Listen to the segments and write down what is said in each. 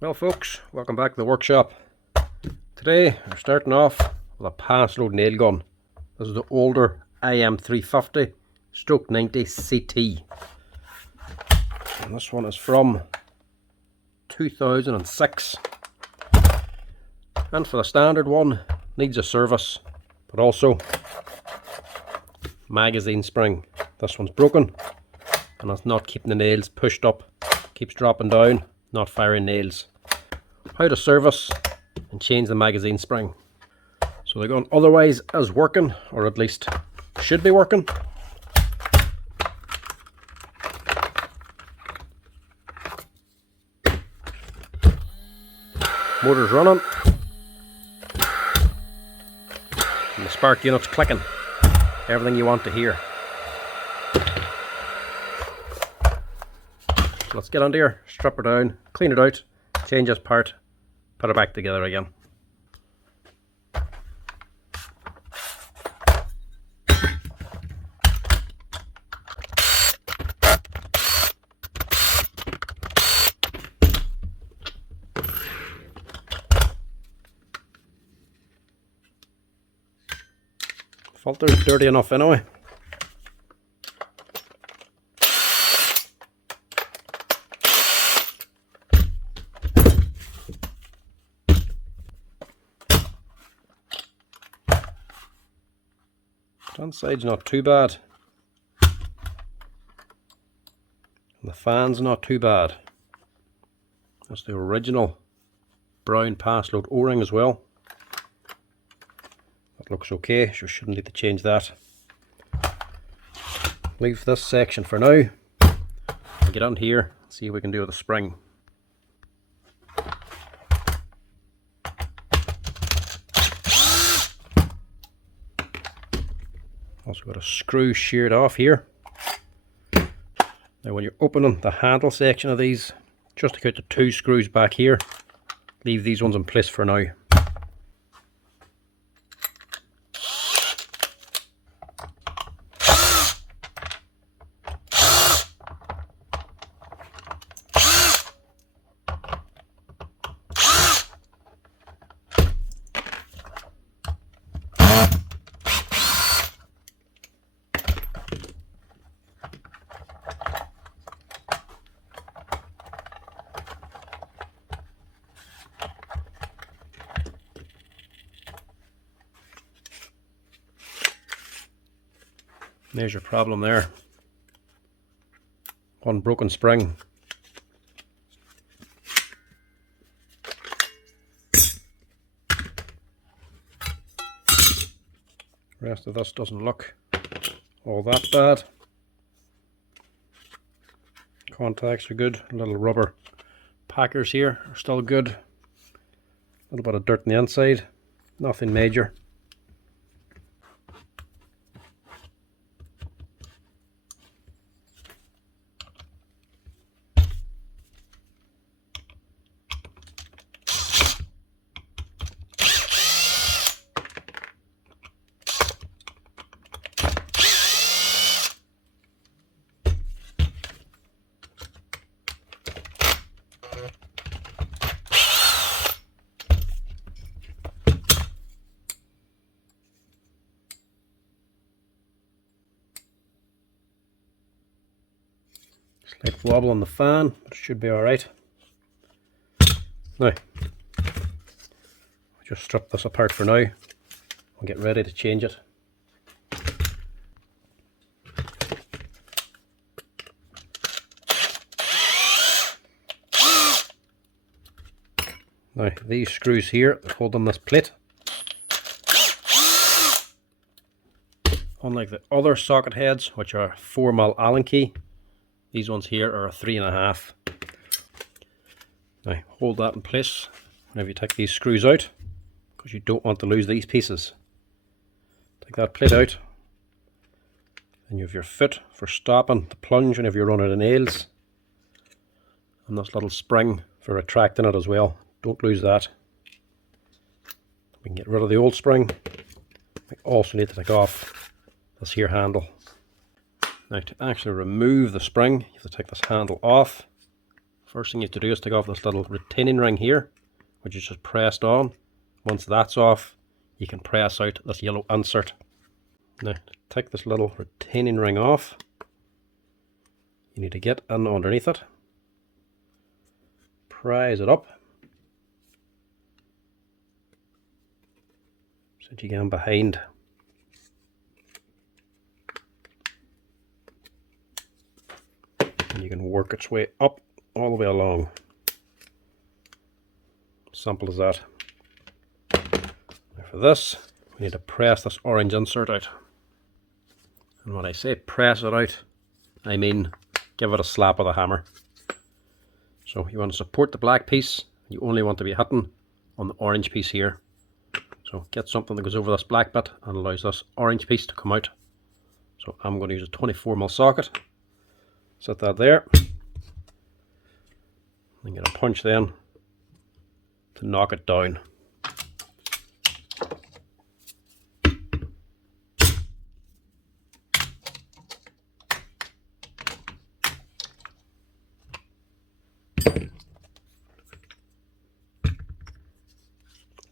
Well folks, welcome back to the workshop. Today we're starting off with a Paslode nail gun. This is the older IM350 stroke 90 CT. And this one is from 2006. And for the standard one, needs a service, but also magazine spring. This one's broken and it's not keeping the nails pushed up, keeps dropping down, not firing nails. How to service and change the magazine spring. So the gun otherwise is working, or at least should be working. Motor's running and the spark unit's clicking. Everything you want to hear. So let's get under here, strip her down, clean it out, change this part, put it back together again. Filter's dirty enough anyway. Front side's not too bad. And the fan's not too bad. That's the original brown Paslode O-ring as well. That looks okay, so shouldn't need to change that. Leave this section for now. We'll get on here and see what we can do with the spring. Also got a screw sheared off here. Now when you're opening the handle section of these, just take out the two screws back here. Leave these ones in place for now. There's your problem there. One broken spring. Rest of this doesn't look all that bad. Contacts are good. Little rubber packers here are still good. A little bit of dirt on the inside. Nothing major. Slight wobble on the fan, but it should be alright. Now, I'll just strip this apart for now and get ready to change it. Now, these screws here that hold on this plate, unlike the other socket heads, which are 4mm Allen key, these ones here are a 3.5. Now hold that in place whenever you take these screws out, because you don't want to lose these pieces. Take that plate out, and you have your foot for stopping the plunge whenever you run out of nails, and this little spring for retracting it as well. Don't lose that. We can get rid of the old spring. We also need to take off this here handle. Now to actually remove the spring, you have to take this handle off First thing you have to do is take off this little retaining ring here, which is just pressed on. Once that's off, you can press out this yellow insert. Now, to take this little retaining ring off, you need to get in underneath it, prise it up, so that you get in behind. And you can work its way up all the way along. Simple as that. Now for this, we need to press this orange insert out. And when I say press it out, I mean give it a slap with a hammer. So you want to support the black piece, you only want to be hitting on the orange piece here. So get something that goes over this black bit and allows this orange piece to come out. So I'm going to use a 24mm socket. Set that there. And get a punch then to knock it down.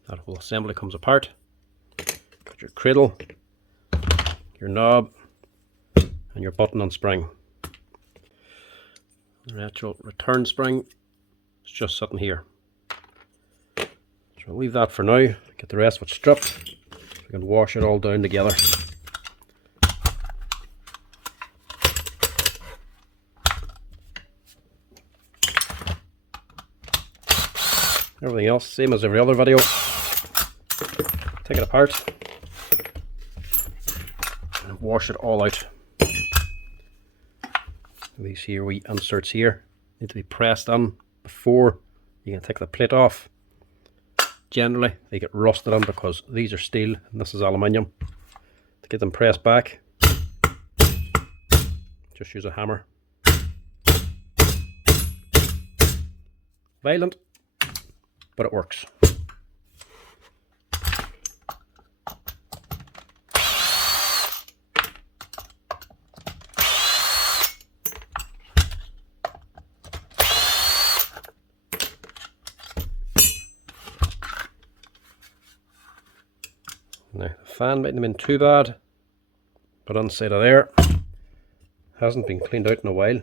That whole assembly comes apart. Got your cradle, your knob, and your button and spring. The actual return spring is just sitting here. So I'll leave that for now, get the rest of it stripped, so we can wash it all down together. Everything else, same as every other video. Take it apart and wash it all out. These here wee inserts here need to be pressed in before you can take the plate off. Generally they get rusted in because these are steel and this is aluminium. To get them pressed back, just use a hammer. Violent, but it works. Now, the fan mightn't have been too bad, but inside of there hasn't been cleaned out in a while.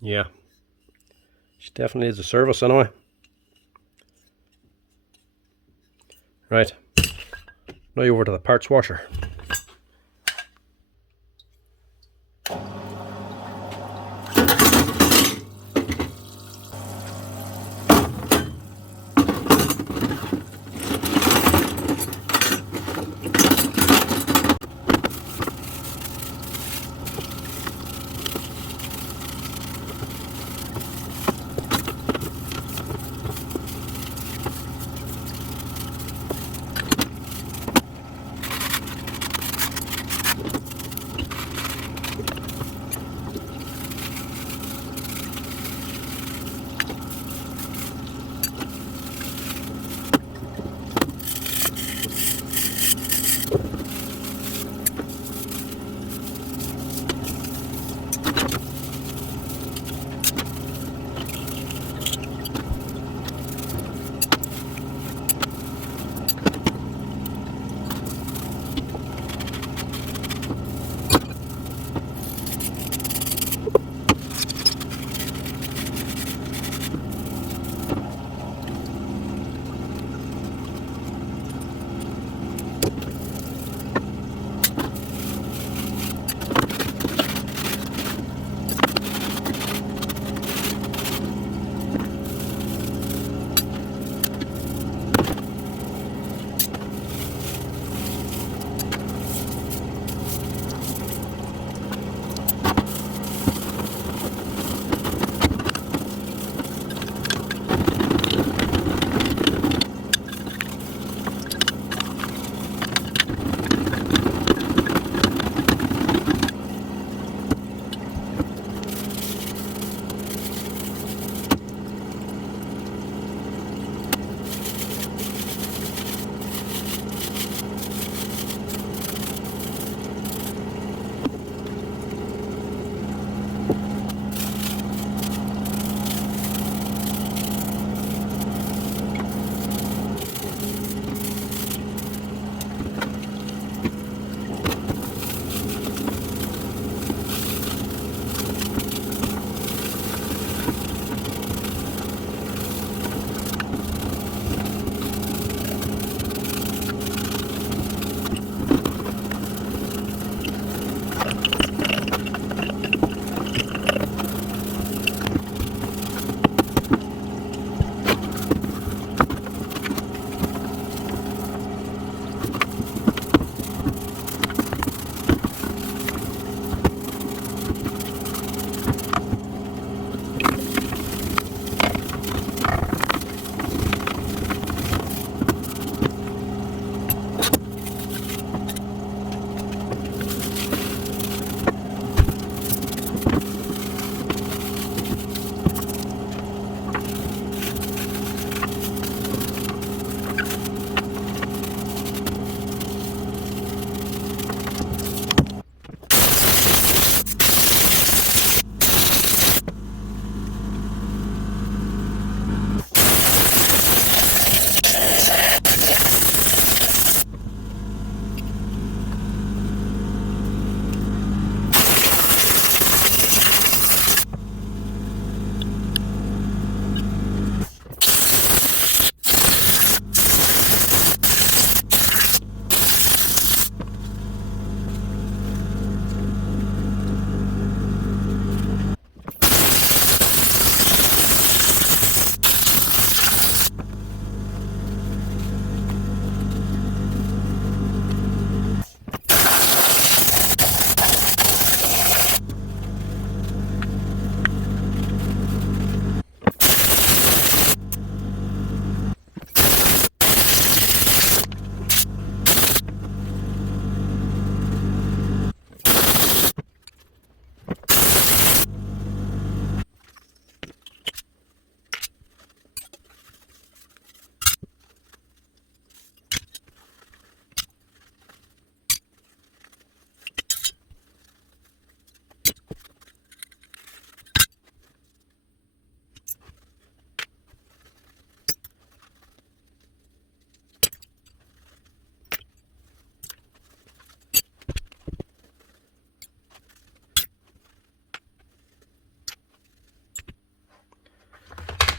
Yeah, she definitely needs a service anyway. Right, now over to the parts washer.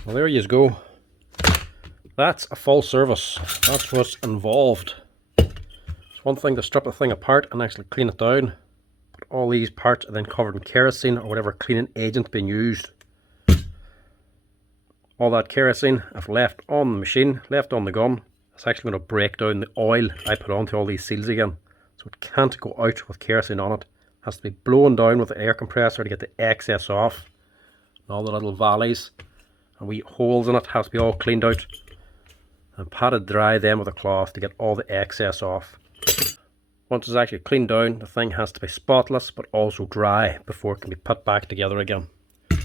Well, there you go. That's a full service. That's what's involved. It's one thing to strip the thing apart and actually clean it down. But all these parts are then covered in kerosene or whatever cleaning agent being used. All that kerosene I've left on the machine, left on the gun. It's actually going to break down the oil I put onto all these seals again. So it can't go out with kerosene on it. It has to be blown down with the air compressor to get the excess off. And all the little valleys and wee holes in it has to be all cleaned out. And patted dry then with a cloth to get all the excess off. Once it's actually cleaned down, the thing has to be spotless but also dry before it can be put back together again. I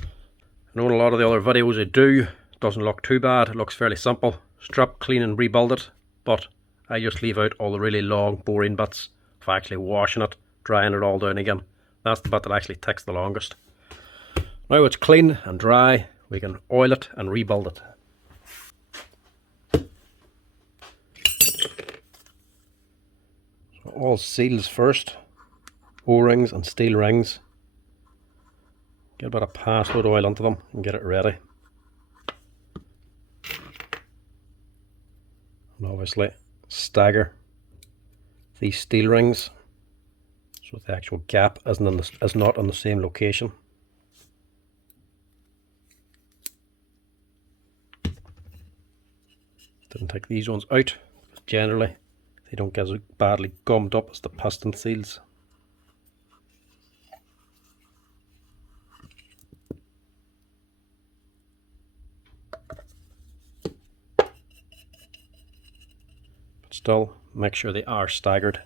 know in a lot of the other videos I do, it doesn't look too bad, it looks fairly simple. Strip, clean and rebuild it, but I just leave out all the really long boring bits of actually washing it, drying it all down again. That's the bit that actually takes the longest. Now it's clean and dry, we can oil it and rebuild it. All seals first, O-rings and steel rings. Get a bit of Paslode oil onto them and get it ready. And obviously stagger these steel rings so the actual gap is not in the same location. Didn't take these ones out, generally they don't get as badly gummed up as the piston seals. But still, make sure they are staggered.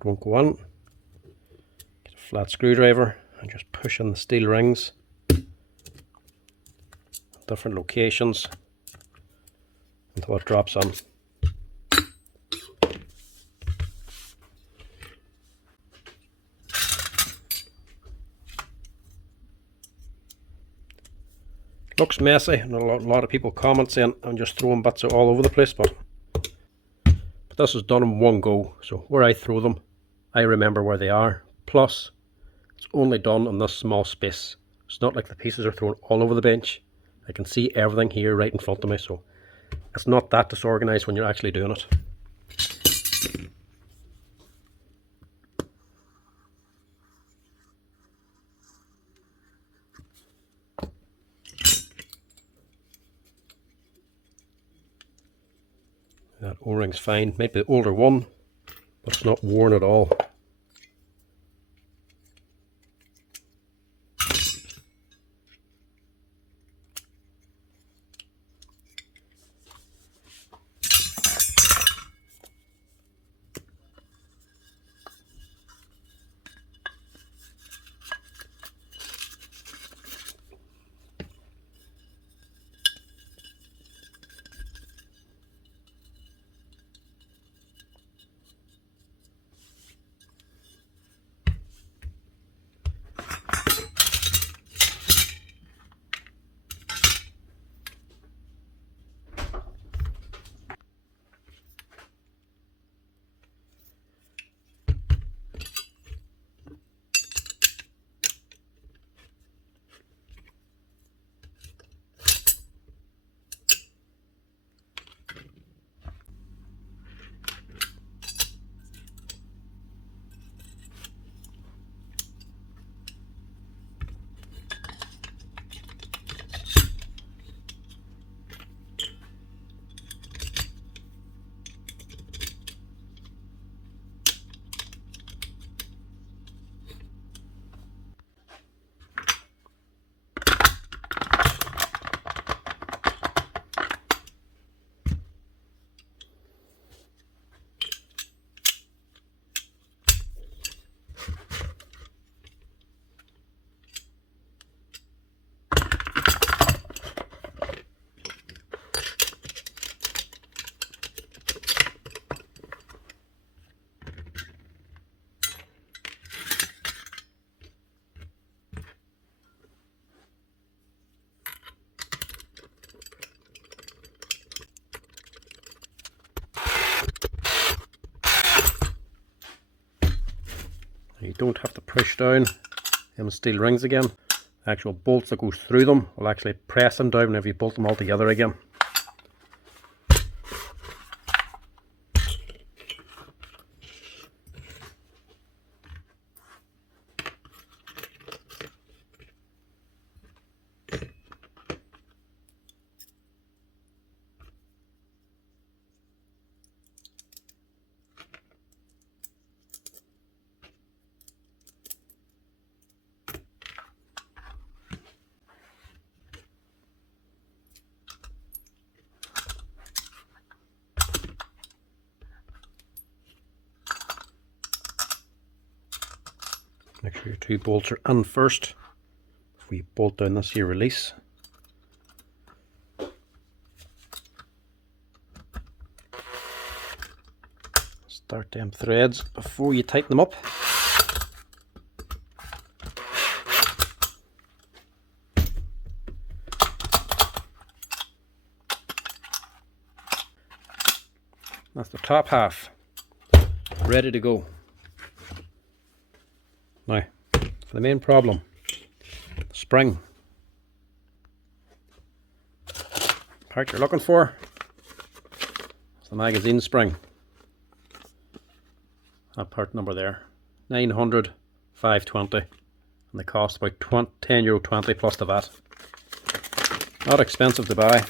It won't go in. Get a flat screwdriver and just push in the steel rings at different locations until it drops in. Looks messy, and a lot of people comment saying I'm just throwing bits all over the place, but this is done in one go, so where I throw them I remember where they are, plus it's only done in this small space. It's not like the pieces are thrown all over the bench. I can see everything here right in front of me, so it's not that disorganized when you're actually doing it. That O-ring's fine, might be the older one, but it's not worn at all. don't have to push down them steel rings again. The actual bolts that goes through them will actually press them down whenever you bolt them all together again. Make sure your two bolts are in first before you bolt down this here release. Start them threads before you tighten them up. That's the top half, ready to go. Now, for the main problem, the spring. Part you're looking for is the magazine spring. That part number there, 900 520, and they cost about €10.20 plus the VAT. Not expensive to buy,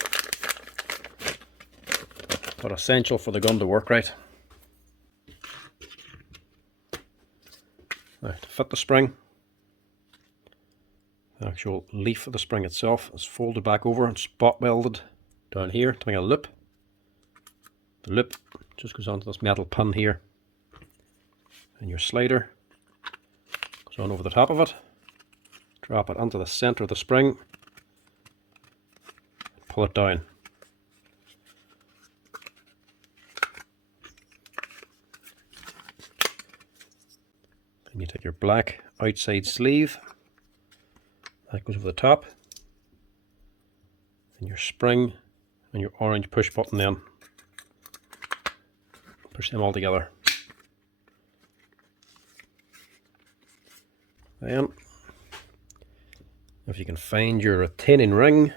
but essential for the gun to work right. Now, to fit the spring, the actual leaf of the spring itself is folded back over and spot welded down here to make a loop. The loop just goes onto this metal pin here, and your slider goes on over the top of it. Drop it onto the center of the spring, pull it down. Then you take your black outside sleeve, that goes over the top, and your spring and your orange push button, then push them all together. Then, if you can find your retaining ring,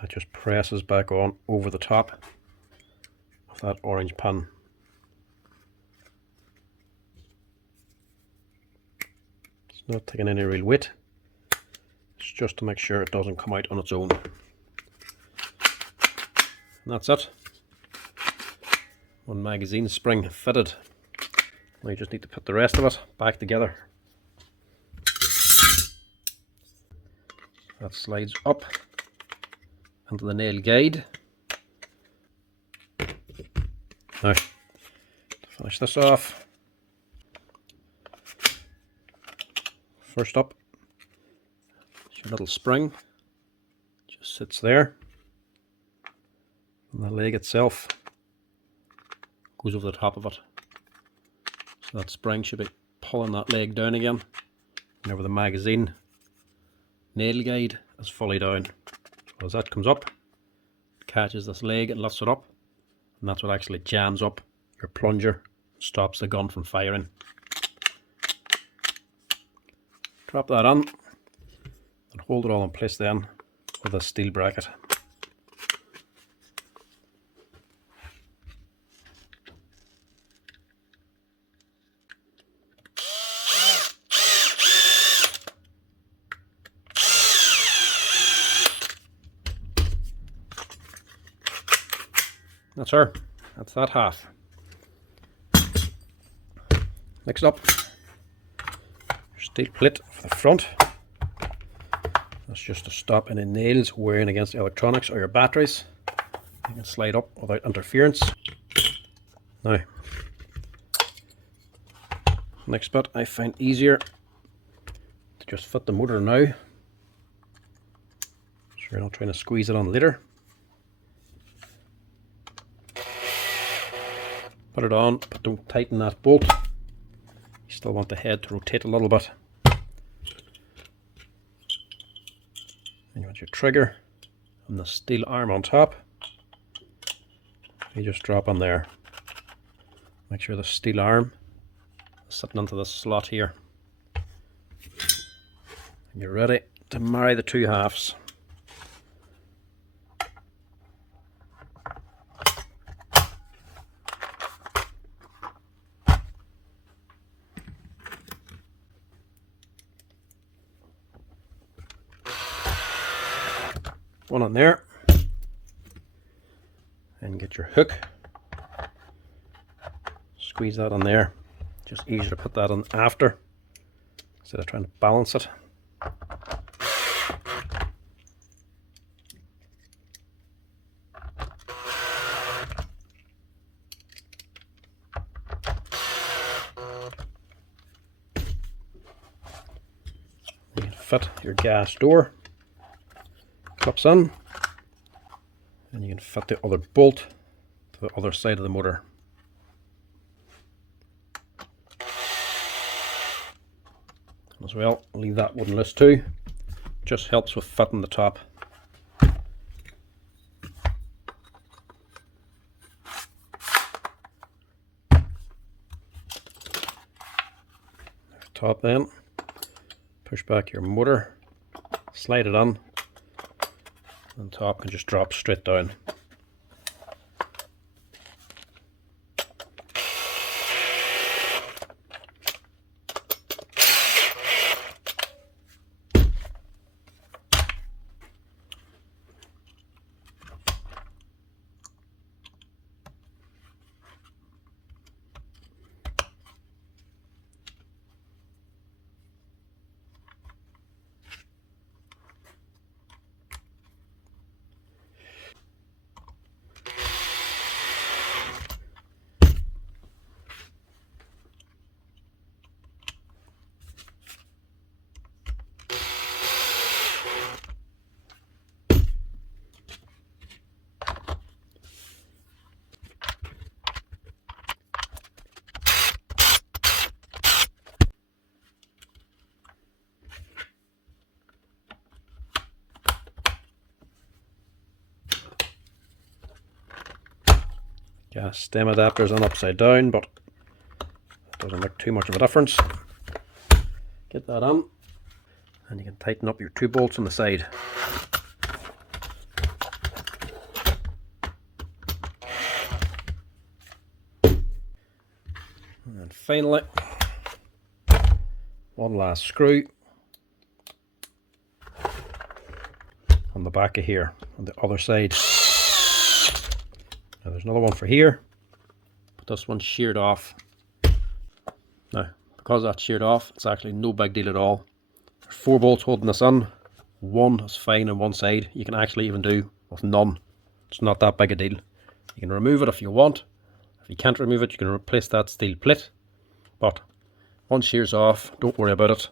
that just presses back on over the top of that orange pin. It's not taking any real weight, it's just to make sure it doesn't come out on its own. And that's it. One magazine spring fitted. Now you just need to put the rest of it back together. That slides up into the nail guide. Now, to finish this off, first up, your little spring just sits there, and the leg itself goes over the top of it. So that spring should be pulling that leg down again whenever the magazine nail guide is fully down. So as that comes up, it catches this leg and lifts it up, and that's what actually jams up your plunger, stops the gun from firing. Drop that on and hold it all in place then with a steel bracket. That's her. That's that half. Next up, your steel plate for the front. That's just to stop any nails wearing against the electronics or your batteries. You can slide up without interference. Now, next bit I find easier to just fit the motor now, so you're not trying to squeeze it on later. Put it on, but don't tighten that bolt. You still want the head to rotate a little bit. And you want your trigger and the steel arm on top. You just drop on there. Make sure the steel arm is sitting into the slot here. And you're ready to marry the two halves. One on there, and get your hook, squeeze that on there. Just easier to put that on after instead of trying to balance it. You can fit your gas door clips in, and you can fit the other bolt to the other side of the motor. As well, leave that one loose too. Just helps with fitting the top. Top then, push back your motor, slide it on, and top can just drop straight down. Gas stem adapters on upside down, but it doesn't make too much of a difference. Get that on, and you can tighten up your two bolts on the side. And finally, one last screw on the back of here, on the other side. Now there's another one for here, but this one's sheared off. Now, because that's sheared off, it's actually no big deal at all. There's 4 bolts holding this in. One is fine on one side. You can actually even do with none. It's not that big a deal. You can remove it if you want. If you can't remove it, you can replace that steel plate. But once shears off, don't worry about it.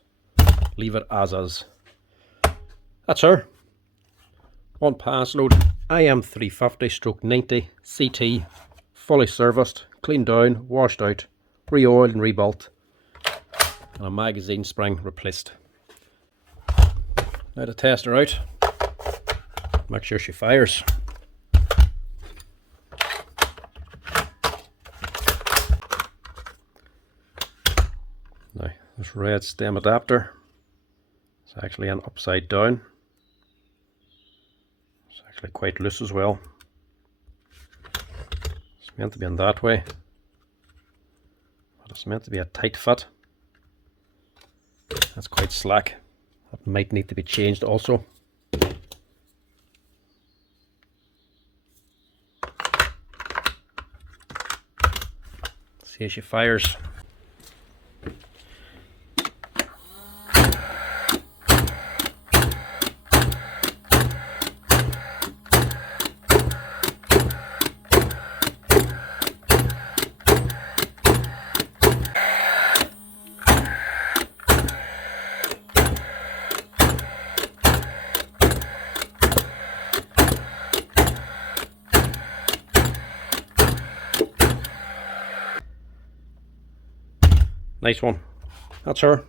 Leave it as is. That's her. One Paslode IM350/90 CT, fully serviced, cleaned down, washed out, re-oiled and rebuilt, and a magazine spring replaced. Now to test her out, make sure she fires. Now this red stem adapter is actually an upside down. It's actually quite loose as well. It's meant to be in that way, but it's meant to be a tight fit. That's quite slack. That might need to be changed also. See how she fires. Nice one. That's her.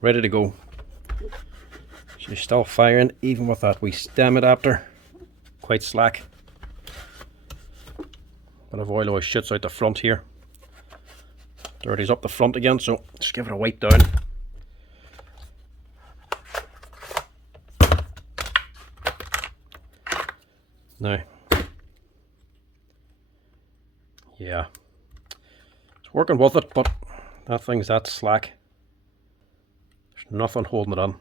Ready to go. She's still firing even with that wee stem adapter. Quite slack. Bit of oil always shoots out the front here. Dirty's up the front again, so just give it a wipe down. Now, yeah, it's working with it, but that thing's that slack. There's nothing holding it on.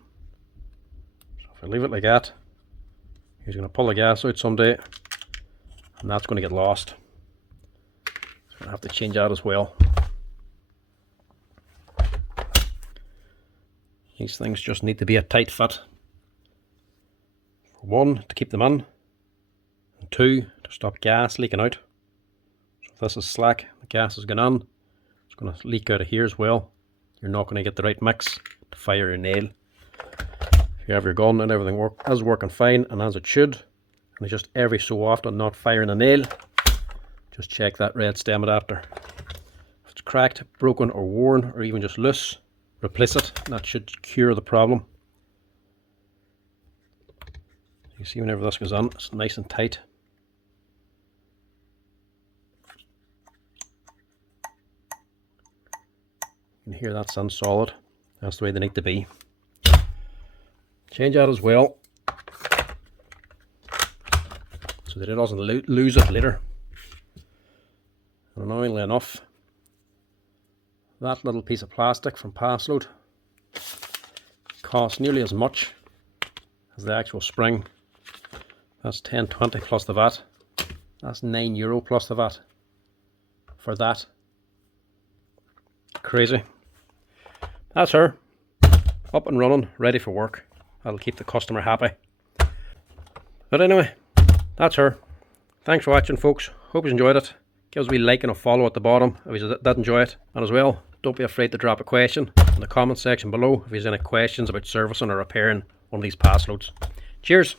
So if I leave it like that, he's going to pull the gas out someday, and that's going to get lost. So I have to change that as well. These things just need to be a tight fit. For one, to keep them in, and two, to stop gas leaking out. So if this is slack, the gas is going in, it's going to leak out of here as well. You're not going to get the right mix to fire your nail. If you have your gun and everything is working fine and as it should, and it's just every so often not firing a nail, just check that red stem adapter. If it's cracked, broken or worn or even just loose, replace it. That should cure the problem. You see, whenever this goes on, it's nice and tight. You can hear that's in solid. That's the way they need to be. Change that as well, so that it doesn't lose it later. And annoyingly enough, that little piece of plastic from Paslode costs nearly as much as the actual spring. That's £10.20 plus the VAT. That's €9 plus the VAT for that. Crazy. That's her, up and running, ready for work. That'll keep the customer happy. But anyway, that's her. Thanks for watching, folks. Hope you enjoyed it. Give us a wee like and a follow at the bottom if you did enjoy it. And as well, don't be afraid to drop a question in the comment section below if you have any questions about servicing or repairing one of these Paslodes. Cheers.